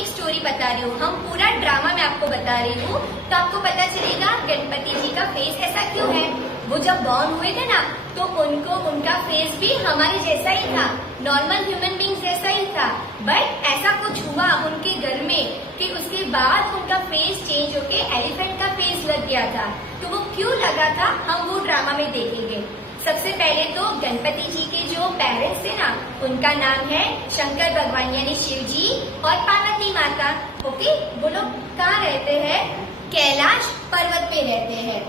एक स्टोरी बता रही हूँ, हम पूरा ड्रामा में आपको बता रही हूँ, तो आपको पता चलेगा गणपति जी का फेस ऐसा क्यों है। वो जब बॉर्न हुए थे ना, तो उनका फेस भी हमारे जैसा ही था, नॉर्मल ह्यूमन बींग्स जैसा ही था। बट ऐसा कुछ हुआ उनके घर में कि उसके बाद उनका फेस चेंज होके एलिफेंट का फेस लग गया था। तो वो क्यों लगा था, हम वो ड्रामा में देखेंगे। सबसे पहले तो गणपति जी के जो पेरेंट्स थे ना, उनका नाम है शंकर भगवान यानी शिव जी और पार्वती माता। ओके, वो लोग कहाँ रहते हैं? कैलाश पर्वत पे रहते हैं।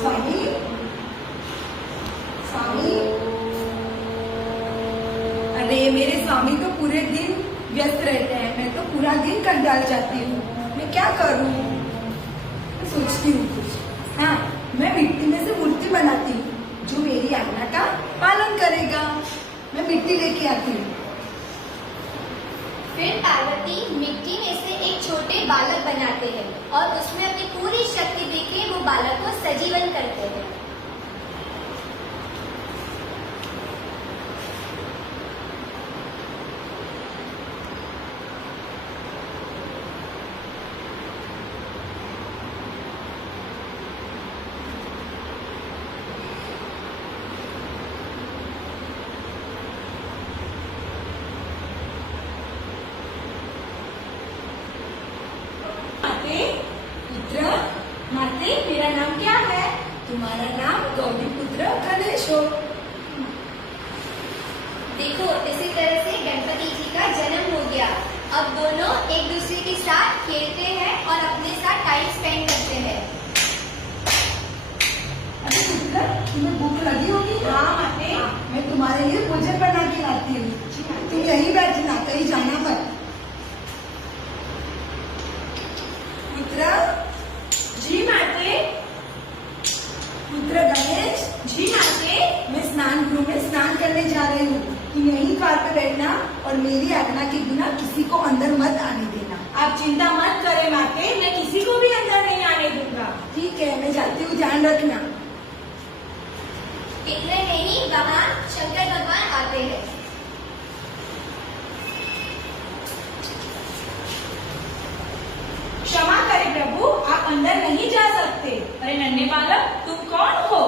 स्वामी, स्वामी, अरे मेरे स्वामी तो पूरे दिन व्यस्त रहते हैं, मैं तो पूरा दिन कंटाल जाती हूँ। मैं क्या करूँ? मैं सोचती हूँ कुछ। हाँ, मैं मिट्टी में से मूर्ति बनाती हूँ जो मेरी आज्ञा का पालन करेगा। मैं मिट्टी लेके आती हूँ। फिर पार्वती मिट्टी में से एक छोटे बालक बनाते हैं और उसमें अपनी पूरी शक्ति देके वो बालक को सजीवन करते हैं। पुत्र, माते, मेरा नाम क्या है? तुम्हारा नाम गौरी पुत्र गणेश हो। देखो, इसी तरह से गणपति जी का जन्म हो गया। अब दोनों एक दूसरे के साथ खेलते हैं और अपने साथ टाइम स्पेंड करते हैं। अरे पुत्र, तुम्हें भूख लगी होगी? हाँ माते। मैं तुम्हारे लिए भोजन बना के लाती हूँ। तुम यहीं बैठना, कहीं जाना मत। पुत्र, जी माते। पुत्र गणेश, जी माते। मैं स्नान गृह में स्नान करने जा रही हूँ। तुम यहीं कार पे बैठना और मेरी आज्ञा के बिना किसी को अंदर मत आने देना। आप चिंता मत करें माते, मैं किसी को भी अंदर नहीं आने दूंगा। ठीक है, मैं जाती हूँ, ध्यान रखना। इतने में ही वहाँ शंकर भगवान आते हैं। क्षमा करें प्रभु, आप अंदर नहीं जा सकते। अरे नन्हे बालक, तुम कौन हो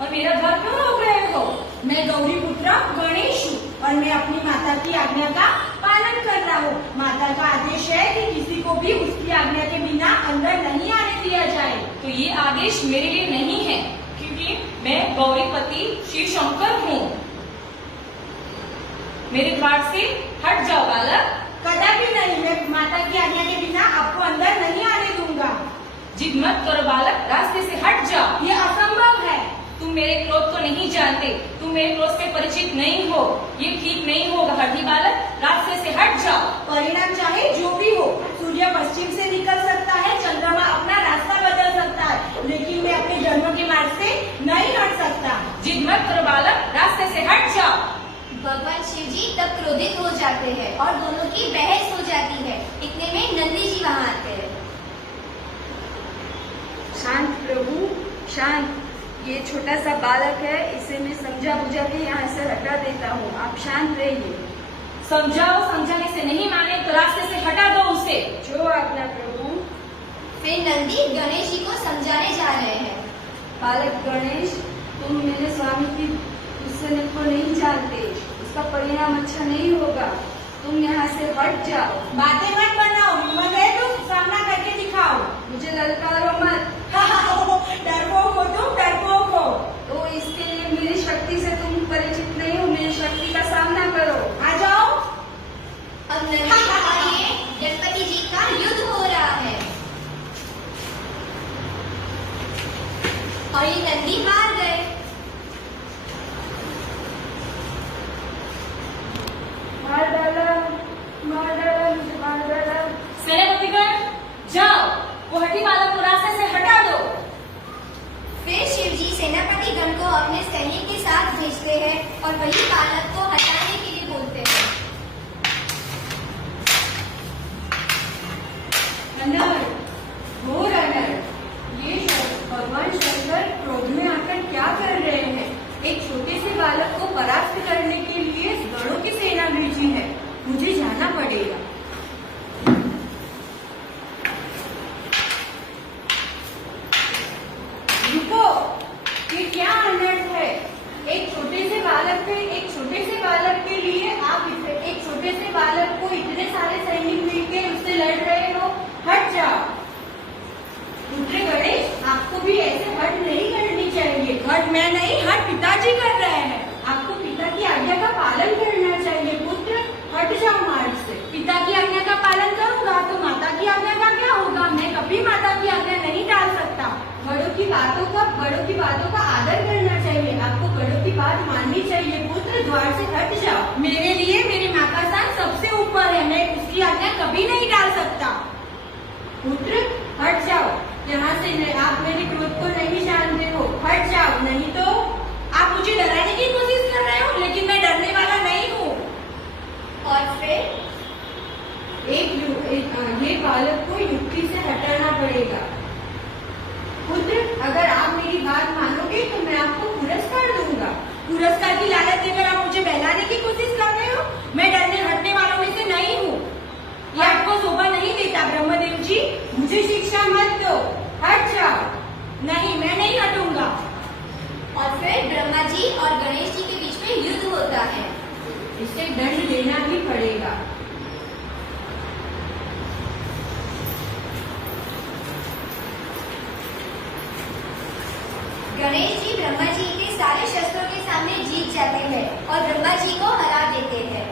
और मेरा घर क्यों रोक रहे हो? मैं गौरी पुत्र गणेश हूँ और मैं अपनी माता की आज्ञा का पालन कर रहा हूँ। माता का आदेश है कि किसी को भी उसकी आज्ञा के बिना अंदर नहीं आने दिया जाए। तो ये आदेश मेरे लिए नहीं है, क्योंकि मैं गौरीपति शिव शंकर हूँ। मेरे घाट से हट जाओ बालक। कदापि नहीं, मैं माता की आज्ञा के बिना आपको अंदर नहीं आने दूंगा। जिद मत करो बालक, रास्ते से हट जाओ। ये असंभव है। तुम मेरे क्रोध को नहीं जानते, तुम मेरे क्रोध से परिचित नहीं हो। ये ठीक नहीं होगा हठी बालक, रास्ते से हट जाओ। परिणाम चाहे जो भी हो, सूर्य पश्चिम से निकल सकता है, चंद्रमा अपना रास्ता बदल सकता है, लेकिन मैं अपने जन्म के मार्ग से नहीं हट सकता। जिद मत करो बालक, रास्ते से हट जाओ। भगवान शिव जी तब क्रोधित हो जाते हैं और दोनों की बहस हो जाती है। इतने में नंदी जी वहाँ आते हैं। शांत प्रभु, शांत। ये छोटा सा बालक है, इसे मैं समझा बुझा के यहाँ से हटा देता हूँ। आप शांत रहिए। समझाओ, समझाने से नहीं माने तो रास्ते से हटा दो उसे। जो आज्ञा प्रभु। फिर नंदी गणेश जी को समझाने जा रहे हैं। बालक गणेश, तुम मेरे स्वामी की गुस्से को नहीं जानते, उसका परिणाम अच्छा नहीं होगा। तुम यहाँ से हट जाओ। बातें मत बनाओ, हिम्मत है तो सामना करके दिखाओ। मुझे ललकारो मत। डरपोक हो तुम, डरपोक हो। तो इसके लिए मेरी शक्ति से तुम परिचित नहीं हो, मेरी शक्ति का सामना करो। आ जाओ। अब नंदी और ये गणपति जी का युद्ध हो रहा है और ये नंदी हार गए। मार डाला, मुझे मार डाला। बालक को इतने सारे सैनिक मिलकर उससे लड़ रहे हो, हट जाओ। पुत्र गणेश, आपको भी ऐसे हट नहीं करनी चाहिए। हट मैं नहीं, हट पिताजी कर रहे हैं। आपको पिता की आज्ञा का पालन करना चाहिए। पुत्र हट जाओ मार्ग से। पिता की आज्ञा का पालन करूंगा तो माता की आज्ञा का क्या होगा? मैं कभी माता की आज्ञा नहीं टाल सकता। बड़ों की बातों का आदर करना चाहिए। आपको बड़ों की बात माननी चाहिए। पुत्र द्वार से हट जाओ। मेरे लिए मेरी माँ का स्थान सबसे ऊपर है। मैं उसकी आज्ञा कभी नहीं टाल सकता। पुत्र हट जाओ यहाँ से। आप मेरे क्रोध को नहीं जानते हो, हट जाओ। नहीं तो आप मुझे डराने की कोशिश कर रहे हो, लेकिन मैं डरने वाला नहीं हूँ। और फिर ये बालक को युक्ति से हटाना पड़ेगा। पुत्र अगर आप मेरी बात मानोगे तो मैं आपको पुरस्कार दूंगा। पुरस्कार की लालच देकर आप मुझे बहलाने की कोशिश कर रहे हो। मैं डरने हटने वालों में से नहीं हूँ। ये आपको शोभा नहीं देता। ब्रह्मदेव जी मुझे शिक्षा मत दो, हट जाओ। नहीं, मैं नहीं हटूंगा। और फिर ब्रह्मा जी और गणेश जी के बीच में युद्ध होता है। इसे दंड देना ही पड़ेगा। गणेश जी ब्रह्मा जी के सारे शस्त्रों के सामने जीत जाते हैं और ब्रह्मा जी को हरा देते हैं।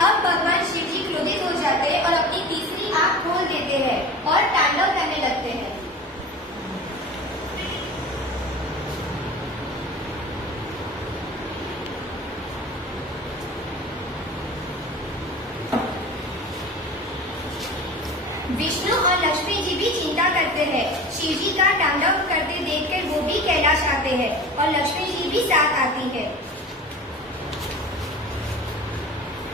अब भगवान शिव जी क्रोधित हो जाते हैं और अपनी तीसरी आंख खोल देते हैं और तांडव करने लगते हैं। विष्णु और लक्ष्मी जी भी चिंता करते हैं। शिव जी का तांडव करते देखकर वो भी कैलाश आते हैं और लक्ष्मी जी भी साथ आती है।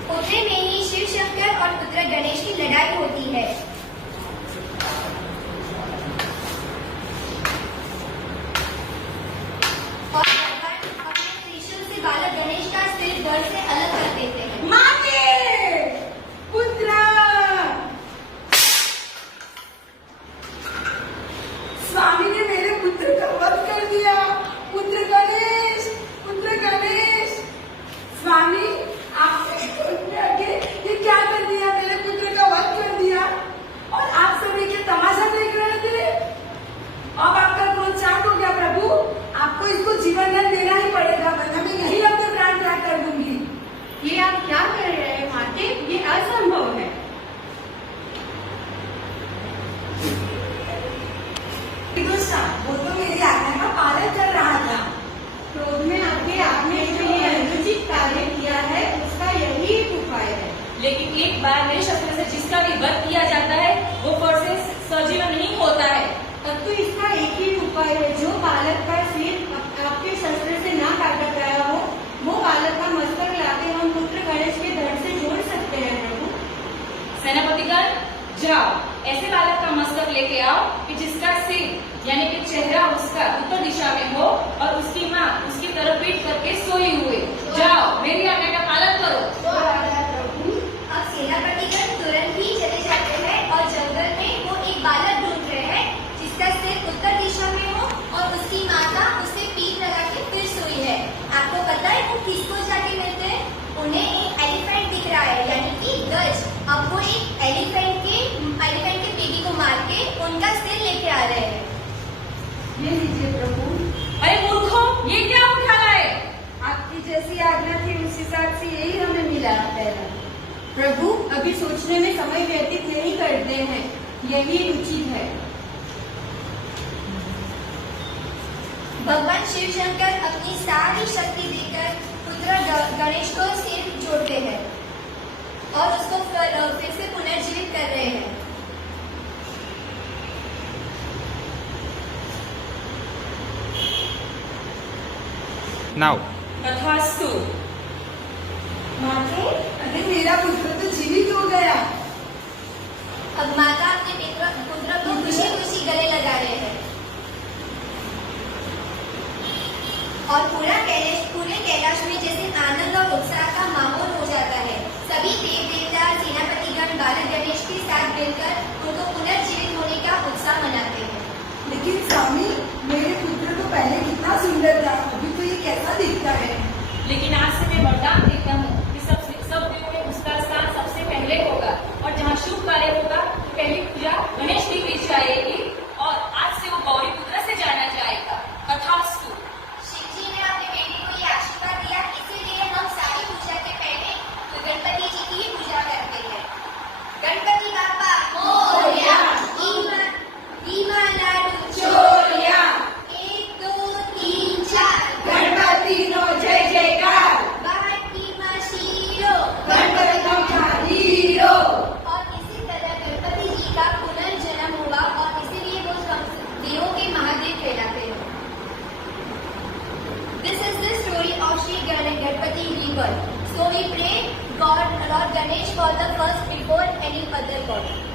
उतने में ही शिव शंकर और पुत्र गणेश की लड़ाई होती है। और भगवान अपने त्रिशूल से बालक गणेश का सिर धड़ से अलग कर देते हैं। माते पुत्र स्वामी ने मेरे पुत्र का वध कर दिया। पुत्र गणेश, पुत्र गणेश। स्वामी आपने आगे ये क्या कर दिया? मेरे पुत्र का वध कर दिया और आप सभी के तमाशा देख रहे थे। अब आपका क्रोध शांत हो गया प्रभु। आपको इसको जीवन दान देना ही पड़ेगा, वरना मैं यही अपने प्राण त्याग कर दूंगी। ये आप क्या कर रहे हैं माते? ये असंभव है। वो तो मेरी आज्ञा का पालन कर रहा था। क्रोध में आके आपने जो ये अनुचित कार्य किया है उसका यही एक उपाय है। लेकिन एक बार मेरे शस्त्र से जिसका भी वध किया जाता है वो फिर से सजीवन नहीं होता है। तब तो इसका एक ही उपाय है। जो बालक का सिर आपके शस्त्र से ना काटा गया हो, वो बालक का मस्तक लाके हम पुत्र गणेश के धड़ से जोड़ सकते हैं प्रभु। सेनापतिगण जाओ, ऐसे बालक का मस्तक लेके आओ कि जिसका सिर यानी कि चेहरा उसका उत्तर दिशा में हो और उसकी माँ उसकी तरफ पीठ करके सोई हुई। जाओ, मेरी आज्ञा का पालन करो। अब सेनापतिगण तुरंत ही चले जाते हैं और जंगल में वो एक बालक ढूंढ रहे हैं जिसका सिर उत्तर दिशा में हो और उसकी माता उसे पीठ लगा के फिर सोई है। आपको पता है वो किसको जाके मिलते हैं? उन्हें एक एलिफेंट दिख रहा है यानी कि गज। अब वो एक एलिफेंट के बेबी को मार के उनका सिर लेके आ रहे हैं। ये लीजिए प्रभु। अरे मूर्खों, ये क्या उठा लाए? आपकी जैसी आज्ञा थी उस हिसाब से यही हमें मिला पहला। प्रभु अभी सोचने में समय व्यतीत नहीं करते हैं, यही उचित है। भगवान शिव शंकर अपनी सारी शक्ति देकर पुत्र गणेश को सिर जोड़ते हैं और उसको फिर से पुनर्जीवित कर रहे हैं। Now. तथास्तु। माते, अरे मेरा पुत्र तो जीवित हो गया। अब माता अपने पुत्र को खुशी खुशी गले लगा रहे हैं और पूरे कैलाश में जैसे आनंद और उत्साह का माहौल हो जाता है। सभी देव देवता सेनापतिगण बालक गणेश के साथ मिलकर उनको पुनर्जीवित होने का उत्साह मनाते हैं। लेकिन स्वामी, मेरे पुत्र तो पहले कितना सुंदर था, अभी तो ये कैसा दिखता है? पहली पूजा गणेश जी की जाएगी और आज से वो गौरी पुत्र से जाना जाएगा। तथास्तु। शिव जी ने अपने बेटे को ये आशीर्वाद दिया, इसीलिए हम सारी पूजा के पहले तो गणपति जी की ही पूजा करते हैं। गणपति बाप्पा मोरया, ईमा लाडू चोरिया, 1 2 3 4 गणपति नो जय जयकार, बाटी माशीरो। गणपति नो हीरो। और इसी तरह गणपति जी का पुनर्जन्म हुआ और इसीलिए वो देवों के महादेव कहलाते हैं। This is the story of Shri Ganpati rebirth. So we pray God, Lord Ganesh for the first before any other god.